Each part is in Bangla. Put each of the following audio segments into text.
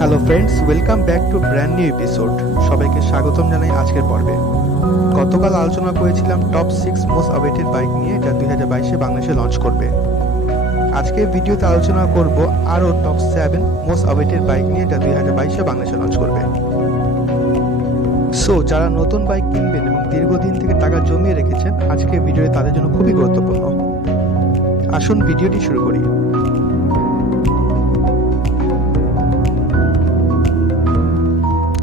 Hello friends, welcome back to brand new episode. সবাইকে স্বাগতম জানাই আজকের পর্বে। গতকাল আলোচনা করেছিলাম টপ 6 মোস্ট অ্যাওয়েটেড বাইক নিয়ে, যা 2022-এ বাংলাদেশে লঞ্চ করবে। আজকে ভিডিওতে আলোচনা করব আরও টপ 7 মোস্ট অ্যাওয়েটেড বাইক নিয়ে, যা 2022-এ বাংলাদেশে লঞ্চ করবে। সো যারা নতুন বাইক কিনবেন এবং দীর্ঘদিন থেকে টাকা জমিয়ে রেখেছেন, আজকের ভিডিওটি তাদের জন্য খুবই গুরুত্বপূর্ণ। আসুন ভিডিওটি শুরু করি।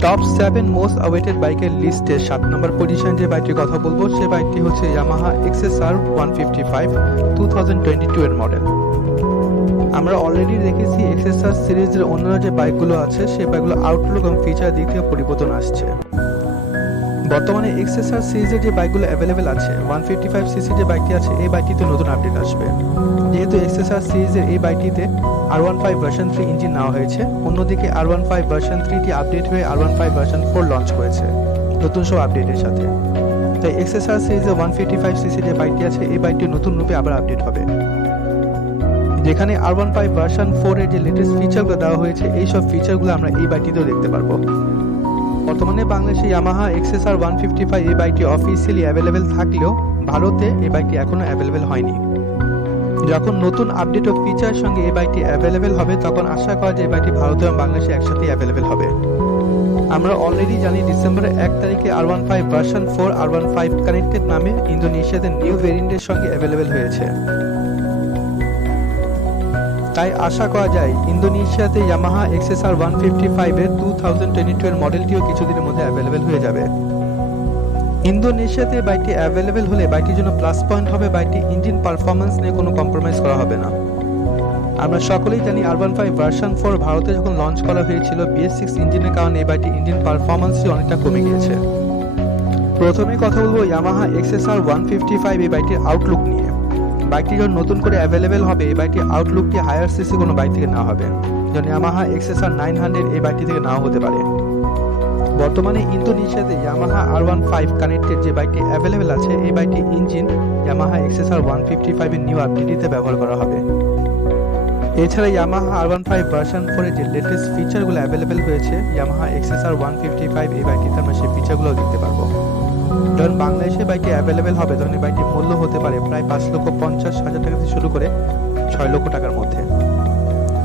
টপ 7 মোস্ট অ্যাওয়েটেড বাইকের লিস্টে 7 নম্বর পজিশন যে বাইকটির কথা বলবো, সে বাইকটি হচ্ছে ইয়ামাহা XSR 155 2022 এর মডেল। আমরা অলরেডি দেখেছি XSR সিরিজের অন্যান্য যে বাইকগুলো আছে, সেই বাইকগুলো আউটলুক এবং ফিচার দিক থেকে পরিবর্তন আসছে। বর্তমানে XSR সিরিজের যে বাইকগুলো অ্যাভেলেবেল আছে, 155cc যে বাইকটি আছে, এই বাইকটিতে নতুন আপডেট আসবে। যেহেতু XSR সিরিজের এই বাইকটিতে R15 ভার্সন 3 ইঞ্জিন নেওয়া হয়েছে, অন্যদিকে R15 ভার্সন 3টি আপডেট হয়ে R15 ভার্সন 4 লঞ্চ করেছে নতুন সব আপডেটের সাথে। তাই XSR সিরিজের 155cc যে বাইকটি আছে, এই বাইকটি নতুন রূপে আবার আপডেট হবে, যেখানে R15 ভার্সন 4 এর যে লেটেস্ট ফিচারগুলো দেওয়া হয়েছে, এই সব ফিচারগুলো আমরা এই বাইকটিতেও দেখতে পারবো। বর্তমানে বাংলাদেশে ইয়ামাহা XSR 155 এই বাইকটি অফিসিয়ালি অ্যাভেলেবেল থাকলেও ভারতে এই বাইকটি এখনো অ্যাভেলেবেল হয়নি। যখন নতুন আপডেট ও ফিচারের সঙ্গে এই বাইকটি অ্যাভেলেবেল হবে, তখন আশা করা যায় এই বাইকটি ভারতে এবং বাংলাদেশে একসাথে অ্যাভেলেবেল হবে। আমরা অলরেডি জানি ডিসেম্বরের 1 তারিখে R15 ভার্সন 4 R15 কানেক্টেড নামে ইন্দোনেশিয়াতে নিউ ভেরিয়েন্টের সঙ্গে অ্যাভেলেবেল হয়েছে। তাই আশা করা যায় ইন্দোনেশিয়াতে ইয়ামাহা XSR 155 এর 2022 এর মডেলটিও কিছুদিনের মধ্যে অ্যাভেলেবেল হয়ে যাবে। ইন্দোনেশিয়াতে বাইকটি অ্যাভেলেবেল হলে বাইকটির জন্য প্লাস পয়েন্ট হবে, বাইকটি ইঞ্জিন পারফরম্যান্স নিয়ে কোনো কম্প্রোমাইজ করা হবে না। আমরা সকলেই জানি R15 ভার্সন 4 ভারতে যখন লঞ্চ করা হয়েছিল, BS6 ইঞ্জিনের কারণে এই বাইকটির ইঞ্জিন পারফরম্যান্সই অনেকটা কমে গিয়েছে। প্রথমে কথা বলবো ইয়ামাহা XSR 155 এই বাইকটির আউটলুক নিয়ে। বাইকটি যখন নতুন করে অ্যাভেলেবেল হবে, এই বাইকটির আউটলুকটি হায়ার সিসি কোনো বাইক থেকে নেওয়া হবে, যেমন ইয়ামাহা XSR 900 এই বাইকটি থেকে নেওয়া হতে পারে। বর্তমানে ইন্দোনেশিয়াতে ইয়ামাহা R15 কানেক্টেড যে বাইকটি অ্যাভেলেবেল আছে, এই বাইকটির ইঞ্জিন ইয়ামাহা XSR 155 এর নিউ আপডেটটিতে ব্যবহার করা হবে। এছাড়া ইয়ামাহা R15 ভার্সন 4 এর যে লেটেস্ট ফিচারগুলো অ্যাভেলেবেল হয়েছে, ইয়ামাহা XSR 155 এই বাইকটিতে আমরা সেই ফিচারগুলো দেখতে পারবো। যখন বাংলাদেশে বাইকটি অ্যাভেলেবেল হবে, তখন এই বাইকটির মূল্য হতে পারে প্রায় 5,50,000 টাকা থেকে শুরু করে 6 লক্ষ টাকার মধ্যে।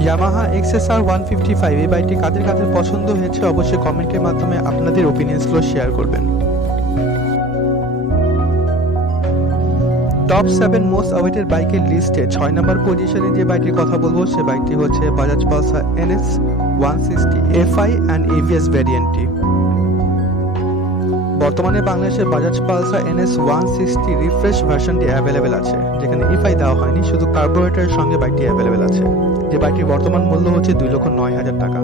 ইয়ামাহা XSR 155 এই বাইকটি কাদের কাদের পছন্দ হয়েছে, অবশ্যই কমেন্টের মাধ্যমে আপনাদের ওপিনিয়নসগুলো শেয়ার করবেন। টপ 7 মোস্ট অ্যাওয়েটেড বাইকের লিস্টে 6 নম্বর পজিশনে যে বাইকটির কথা বলবো, সে বাইকটি হচ্ছে Bajaj Pulsar NS 160 FI and ABS ভ্যারিয়েন্টটি। বর্তমানে বাংলাদেশের বাজাজ পালসার NS 160 রিফ্রেশ ভার্সনটি অ্যাভেলেবেল আছে, যেখানে FI দেওয়া হয়নি, শুধু কার্বোরেটরের সঙ্গে বাইকটি অ্যাভেলেবেল আছে। যে বাইকটির বর্তমান মূল্য হচ্ছে 2,09,000 টাকা।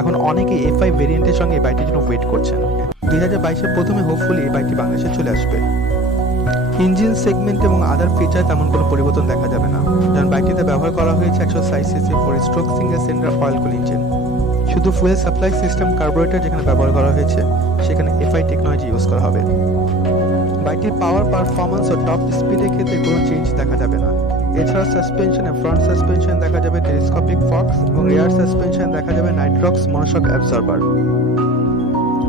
এখন অনেকে FI ভেরিয়েন্টের সঙ্গে এই বাইকটির জন্য ওয়েট করছেন। 2022-এ প্রথমে হোপফুলি এই বাইকটি বাংলাদেশে চলে আসবে। ইঞ্জিন সেগমেন্ট এবং আদার ফিচার তেমন কোনো পরিবর্তন দেখা যাবে না, যেমন বাইকটিতে ব্যবহার করা হয়েছে 160cc 4-স্ট্রোক single cylinder oil cool engine. শুধু ফুয়েল সাপ্লাই সিস্টেম কার্বোরেটর যেখানে ব্যবহার করা হয়েছে, সেখানে FI টেকনোলজি ইউজ করা হবে। বাইকটির পাওয়ার, পারফরম্যান্স ও টপ স্পিডের ক্ষেত্রে কোনো চেঞ্জ দেখা যাবে না। এছাড়া সাসপেনশন এবং ফ্রন্ট সাসপেনশন দেখা যাবে টেলিস্কোপিক ফক্স, এবং রিয়ার সাসপেনশন দেখা যাবে নাইট্রক্স মনোশক অ্যাবজর্বার।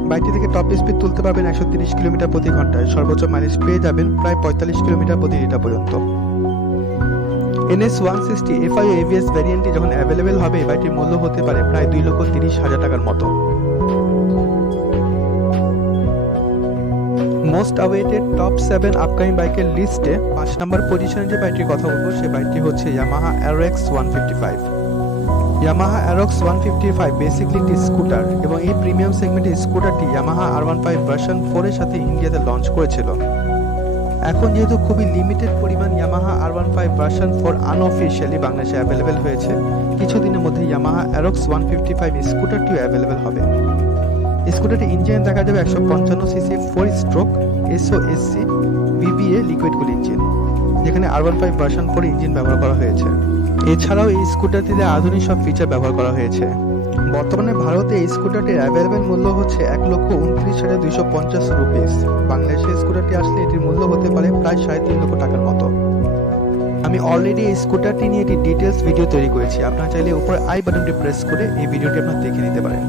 বাইকটি থেকে টপ স্পিড তুলতে পারবেন 130 কিলোমিটার প্রতি ঘন্টায়, সর্বোচ্চ মাইলেজ পেয়ে যাবেন প্রায় 45 কিলোমিটার প্রতি লিটার পর্যন্ত। NS 160 FI ও ABS ভ্যারিয়েন্টটি যখন অ্যাভেলেবেল হবে, এই বাইকটির মূল্য হতে পারে প্রায় 2,30,000 টাকার মতো। মোস্ট অ্যাওয়েটেড টপ 7 আপকামিং বাইকের লিস্টে 5 নম্বর পজিশনে যে বাইকটির কথা বলবো, সে বাইকটি হচ্ছে Yamaha RX 155। Yamaha RX 155 basically একটি স্কুটার, এবং এই প্রিমিয়াম সেগমেন্টের স্কুটারটি ইয়ামাহা R15 ভার্সন 4 এর সাথে ইন্ডিয়াতে লঞ্চ করেছিল। এখন যেহেতু খুবই লিমিটেড পরিমাণ ইয়ামাহা R15 ভার্সন 4 আনঅফিশিয়ালি বাংলাদেশে অ্যাভেলেবেল হয়েছে, কিছুদিনের মধ্যে ইয়ামাহা RX 155 স্কুটারটিও অ্যাভেলেবেল হবে। স্কুটারটি ইঞ্জিন দেখা যাবে 155cc 4-স্ট্রোক SOSC VBA লিকুইড কুল ইঞ্জিন, যেখানে R15 ভার্সন 4 ইঞ্জিন ব্যবহার করা হয়েছে। এছাড়াও এই স্কুটারটিতে আধুনিক সব ফিচার ব্যবহার করা হয়েছে। বর্তমানে ভারতে এই স্কুটারটির অ্যাভেলেবেল মূল্য হচ্ছে 1,29,250 রুপিস। বাংলাদেশে স্কুটারটি আসলে এটির মূল্য হতে পারে প্রায় 3.5 লক্ষ টাকার মতো। আমি অলরেডি এই স্কুটারটি নিয়ে একটি ডিটেলস ভিডিও তৈরি করেছি, আপনারা চাইলে উপরে আই বাটনটি প্রেস করে এই ভিডিওটি আপনারা দেখে নিতে পারেন।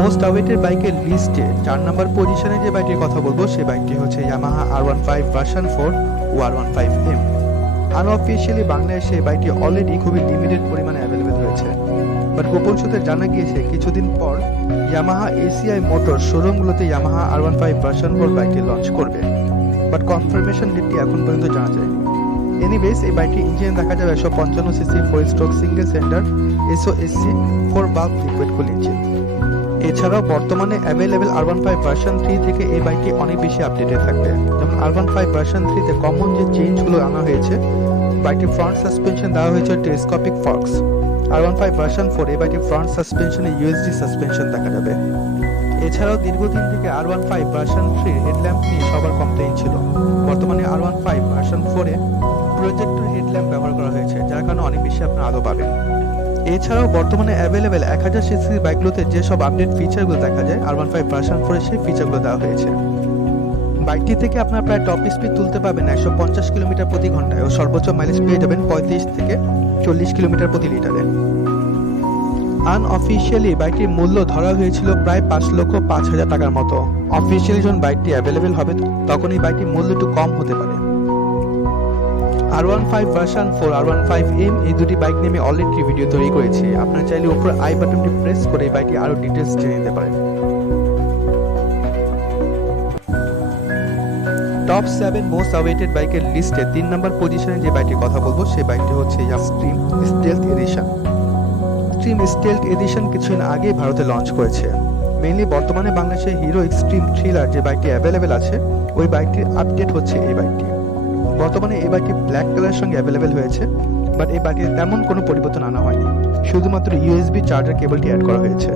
মোস্ট আওয়েটেড বাইকের লিস্টে 4 নম্বর পজিশনে যে বাইকটির কথা বলবো সেই বাইকটি হচ্ছে ইয়ামাহা R15 ভার্সন 4 ও R15M। আনঅফিশিয়ালি বাংলাদেশে এই বাইকটি অলরেডি খুবই লিমিটেড পরিমাণে অ্যাভেলেবেল হয়েছে, বাট গোপন সূত্রে জানা গিয়েছে কিছুদিন পর ইয়ামাহা এসিআই মোটর শোরুমগুলোতে ইয়ামাহা R15 ভার্সন 4 বাইকটি লঞ্চ করবে, বাট কনফার্মেশন ডেটটি এখন পর্যন্ত জানা যায়নি। এনিওয়েজ এই বাইকটি ইঞ্জিন দেখা যাবে 155 CC 4 stroke single cylinder SOSC 4 valve liquid কুল ইঞ্জিন। এছাড়াও বর্তমানে অ্যাভেলেবেল R15 ভার্সন 3 থেকে এই বাইকটি অনেক বেশি আপডেটেড থাকবে। যেমন R15 ভার্সন 3 তে কমন যে চেঞ্জগুলো আনা হয়েছে, বাইকটির ফ্রন্ট সাসপেনশন দেওয়া হয়েছে টেলিস্কোপিক ফর্কস। R15 ভার্সন 4 এই বাইকটির ফ্রন্ট সাসপেনশনে USD সাসপেনশন দেখা যাবে। এছাড়াও দীর্ঘদিন থেকে R15 ভার্সন 3 হেডল্যাম্প নিয়ে সবার কমপ্লেইন ছিল। বর্তমানে R15 ভার্সন 4 এ প্রজেক্টর হেডল্যাম্প ব্যবহার করা হয়েছে, যার কারণে অনেক বেশি আপনারা আলো পাবেন। এছাড়াও বর্তমানে অ্যাভেলেবেল 1000 সিসি বাইকগুলোতে যেসব আপডেট ফিচারগুলো দেখা যায় R15 ভার্সন 4 এ সেই ফিচারগুলো দেওয়া হয়েছে। বাইকটি থেকে আপনারা প্রায় টপ স্পিড তুলতে পাবেন 150 কিলোমিটার প্রতি ঘন্টায় ও সর্বোচ্চ মাইলেজ পেয়ে যাবেন 35 থেকে 40 কিলোমিটার প্রতি লিটারে। আনঅফিশিয়ালি বাইকটির মূল্য ধরা হয়েছিল প্রায় 5,05,000 টাকার মতো। অফিশিয়ালি যখন বাইকটি অ্যাভেলেবেল হবে তখন এই বাইকটির মূল্য একটু কম হতে পারে। R15 ভার্সন 4 R15M এই দুটি বাইক নিয়ে আমি অলরেডি ভিডিও তৈরি করেছি, আপনারা চাইলে উপরে আই বাটনটি প্রেস করে এই বাইকটি আরো ডিটেইলস জেনে নিতে পারেন। টপ 7 মোস্ট আওয়েটেড বাইকের লিস্টে 3 নম্বর পজিশনে যে বাইকটির কথা বলবো সেই বাইকটি হচ্ছে extreme stealth edition. Extreme stealth edition কিছুদিন আগে ভারতে লঞ্চ করেছে। মেইনলি বর্তমানে বাংলাদেশে হিরো এক্সট্রিম থ্রিলার যে বাইকটি অ্যাভেলেবেল আছে ওই বাইকটির আপডেট হচ্ছে এই বাইকটি। বর্তমানে এই বাইকটি ব্ল্যাক কালারের সঙ্গে অ্যাভেলেবেল হয়েছে, বাট এই বাইকটিতে তেমন কোনো পরিবর্তন আনা হয়নি, শুধুমাত্র USB চার্জার কেবলটি অ্যাড করা হয়েছে।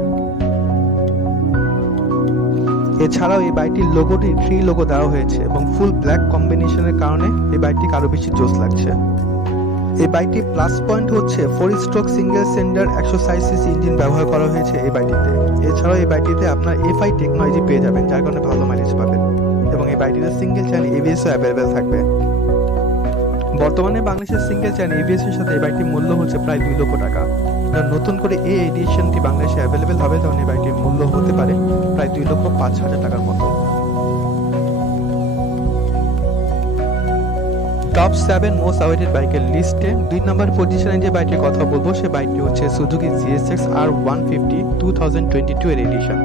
এছাড়াও এই বাইকটির লোগোটি 3 লোগো দেওয়া হয়েছে এবং ফুল ব্ল্যাক কম্বিনেশনের কারণে এই বাইকটি আরো বেশি জোস লাগছে। এই বাইকটির প্লাস পয়েন্ট হচ্ছে 4 stroke single cylinder 160 CC engine ব্যবহার করা হয়েছে এই বাইকটিতে। এছাড়াও এই বাইকটিতে আপনার FI টেকনোলজি পেয়ে যাবেন, যার কারণে ভালো মাইলেজ পাবেন এবং এই বাইকটিতে সিঙ্গেল চ্যানেল ABS-ও অ্যাভেলেবেল থাকবে। বর্তমানে বাংলাদেশের সিঙ্গেল চ্যানেল ABS এর সাথে এই বাইকটির মূল্য হচ্ছে প্রায় 2 লক্ষ টাকা। যখন নতুন করে এই এডিশনটি বাংলাদেশে অ্যাভেলেবেল হবে তখন এই বাইকটির মূল্য হতে পারে প্রায় 2,05,000 টাকার মতো। টপ 7 মোস্ট আওয়েটেড বাইকের লিস্টে 2 নম্বর পজিশনে যে বাইকটির কথা বলবো সেই বাইকটি হচ্ছে সুজুকি GSX R150 2022 এর এডিশন।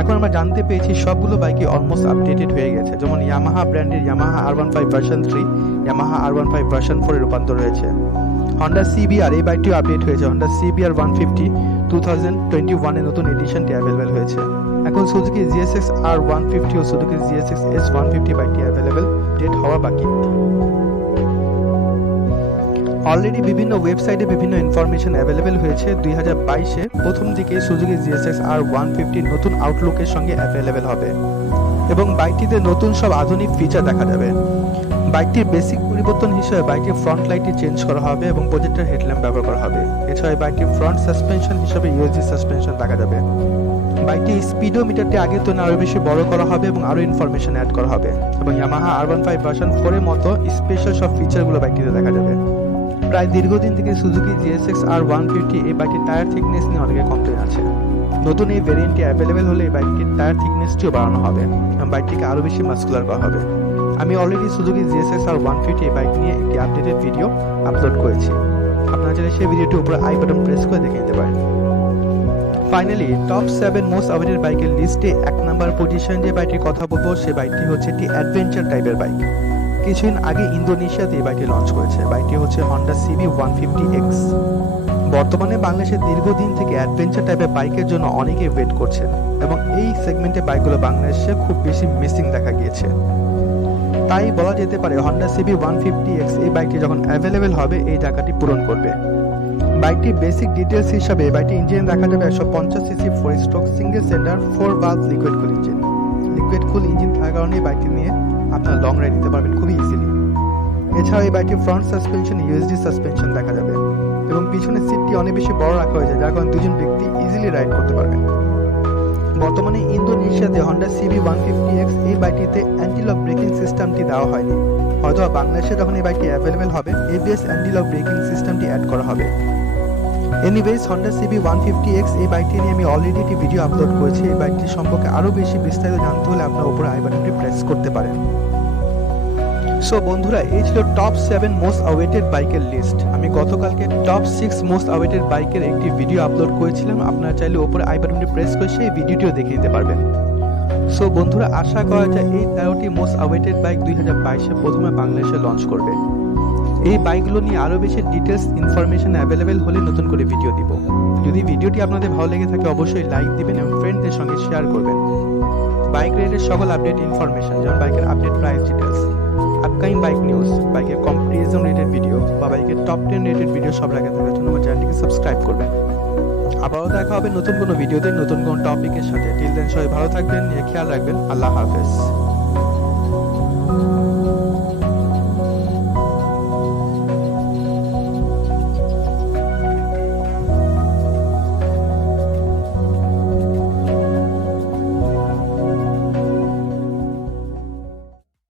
এখন আমরা জানতে পেরেছি সবগুলো বাইকই অলমোস্ট আপডেটেড হয়ে গেছে, যেমন ইয়ামাহা ব্র্যান্ডের Yamaha R15 version 3, Yamaha R15 version 4 এ রূপান্তর হয়েছে। হন্ডা CBR এই বাইকটিও আপডেট হয়েছে, হন্ডা CBR 150 2021 এর নতুন এডিশনটি অ্যাভেলেবেল হয়েছে। এখন সুজুকি GSX R150 ও সুজুকি GSX S150 বাইকটি অ্যাভেলেবেল ডেট হওয়া বাকি। অলরেডি বিভিন্ন ওয়েবসাইটে বিভিন্ন ইনফরমেশন অ্যাভেলেবেল হয়েছে 2022-এ প্রথম দিকে সুজুকি GSX R150 নতুন আউটলুকের সঙ্গে অ্যাভেলেবেল হবে এবং বাইকটিতে নতুন সব আধুনিক ফিচার দেখা যাবে। বাইকটির বেসিক পরিবর্তন হিসেবে বাইকটির ফ্রন্ট লাইটটি চেঞ্জ করা হবে এবং প্রজেক্টর হেডল্যাম্প ব্যবহার করা হবে। এছাড়া বাইকটির ফ্রন্ট সাসপেনশন হিসেবে USD সাসপেনশন দেখা যাবে। বাইকটির স্পিডোমিটারটি আগের তুলনায় আরও বেশি বড় করা হবে এবং আরও ইনফরমেশন অ্যাড করা হবে এবং ইয়ামাহা R15 ভার্সন 4 এর মতো স্পেশাল সব ফিচারগুলো বাইকটিতে দেখা যাবে। প্রায় দীর্ঘদিন থেকে সুজুকি GSX R150 এই বাইকটির টায়ার থিকনেস নিয়ে অনেকের কমপ্লেন আছে। নতুন এই ভেরিয়েন্টটি অ্যাভেলেবেল হলে এই বাইকটির টায়ার থিকনেসটিও বাড়ানো হবে এবং বাইকটিকে আরও বেশি মাস্কুলার করা হবে। আমি অলরেডি সুজুকি GSX R150 এই বাইক নিয়ে একটি আপডেটেড ভিডিও আপলোড করেছি, আপনারা চাইলে সেই ভিডিওটির উপরে আই বাটন প্রেস করে দেখে নিতে পারেন। ফাইনালি টপ 7 মোস্ট আওয়েটেড বাইকের লিস্টে 1 নম্বর পজিশন যে বাইকটির কথা বলবো সেই বাইকটি হচ্ছে একটি অ্যাডভেঞ্চার টাইপের বাইক। কিছুদিন আগে ইন্দোনেশিয়াতে এই বাইকটি লঞ্চ করেছে, বাইকটি হচ্ছে হন্ডা CB 150X। বর্তমানে বাংলাদেশে দীর্ঘদিন থেকে অ্যাডভেঞ্চার টাইপের বাইকের জন্য অনেকেই ওয়েট করছেন এবং এই সেগমেন্টে বাইকগুলো বাংলাদেশে খুব বেশি মিসিং দেখা গিয়েছে। তাই বলা যেতে পারে হন্ডা CB 150X এই বাইকটি যখন অ্যাভেলেবেল হবে এই জায়গাটি পূরণ করবে। বাইকটির বেসিক ডিটেলস হিসাবে বাইকটি ইঞ্জিন দেখা যাবে 150 CC 4 stroke single cylinder 4 valve liquid কুল ইঞ্জিন। লিকুইড কুল ইঞ্জিন থাকার কারণে বাইকটি নিয়ে আপনার লং রাইড দিতে পারবেন খুবই ইজিলি। এছাড়াও এই বাইকটির ফ্রন্ট সাসপেনশন USD সাসপেনশন দেখা যাবে এবং পিছনের সিটটি অনেক বেশি বড় রাখা হয়েছে, যার কারণে দুজন ব্যক্তি ইজিলি রাইড করতে পারবেন। বর্তমানে ইন্দোনেশিয়াতে হন্ডা সিবি 150X এই বাইকটিতে অ্যান্টি লক ব্রেকিং সিস্টেমটি দেওয়া হয়নি, হয়তো বাংলাদেশে যখন এই বাইকটি অ্যাভেলেবেল হবে এবিএস অ্যান্টি লক ব্রেকিং সিস্টেমটি অ্যাড করা হবে। এনিওয়েজ হন্ডা সিবি 150X এই বাইকটি নিয়ে আমি অলরেডি একটি ভিডিও আপলোড করেছি। এই বাইকটি সম্পর্কে আরও বেশি বিস্তারিত জানতে হলে আপনার উপরে আই বাটনটি প্রেস করতে পারেন। সো বন্ধুরা, এই ছিল টপ 7 মোস্ট অ্যাওয়েটেড বাইকের লিস্ট। আমি গতকালকে টপ 6 মোস্ট অ্যাওয়েটেড বাইকের একটি ভিডিও আপলোড করেছিলাম, আপনারা চাইলে উপরে আই বাটনটি প্রেস করে সেই ভিডিওটিও দেখে নিতে পারবেন। সো বন্ধুরা, আশা করা যায় এই 13টি মোস্ট অ্যাওয়েটেড বাইক 2022-এ প্রথমে বাংলাদেশে লঞ্চ করবে। এই বাইকগুলো নিয়ে আরও বেশি ডিটেলস ইনফরমেশন অ্যাভেলেবেল হলে নতুন করে ভিডিও দিব। যদি ভিডিওটি আপনাদের ভালো লেগে থাকে অবশ্যই লাইক দিবেন এবং ফ্রেন্ডদের সঙ্গে শেয়ার করবেন। বাইক রেটের সকল আপডেট ইনফরমেশন, যেমন বাইকের update price details, upcoming bike news, বাইকের কম্পারিজন রেটেড ভিডিও বা বাইকের টপ 10 রেটেড ভিডিও সব আগে থাকার জন্য আমার চ্যানেলটিকে সাবস্ক্রাইব করবেন। আবারও দেখা হবে নতুন কোনো ভিডিওতে নতুন কোনো টপিকের সাথে। টিল দেন সবাই ভালো থাকবেন, খেয়াল রাখবেন। আল্লাহ হাফেজ।